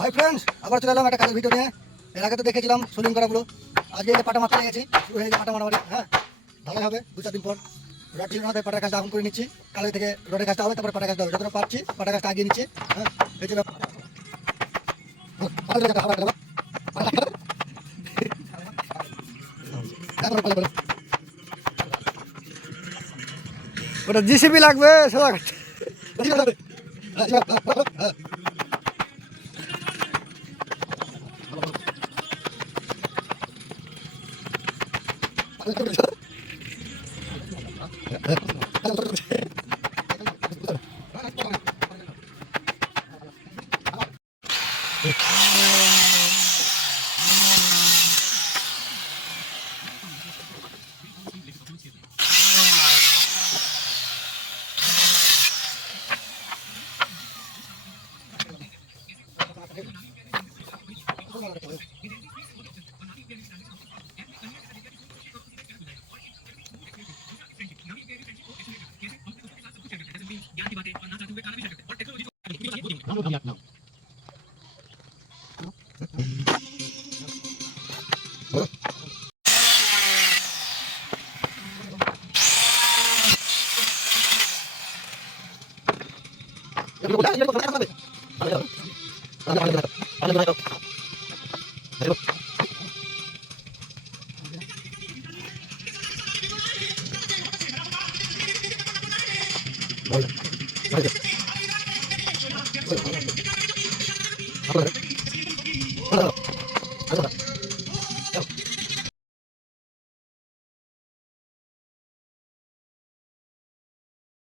Hi friends, আবার চলে এলাম একটা কাজের ভিডিও নিয়ে। এর আগে তো দেখেছিলাম সোলিং করাগুলো। আজকে এই যে পাটা মারতে গেছি, শুরু হয়ে গেছে পাটা মারামারি। হ্যাঁ, ঢালাই হবে 2-4 দিন পর। রড ছিল না, তাই পাটার কাজটা আগুন করে নিচ্ছি। কালকে থেকে রডের কাজটা হবে, তারপরে পাটার কাজটা হবে। যতটা পারছি পাটার কাজটা আগিয়ে নিচ্ছি। হ্যাঁ, এই যে ওটা জিসিবি লাগবে সোজা কাটতে। Vale.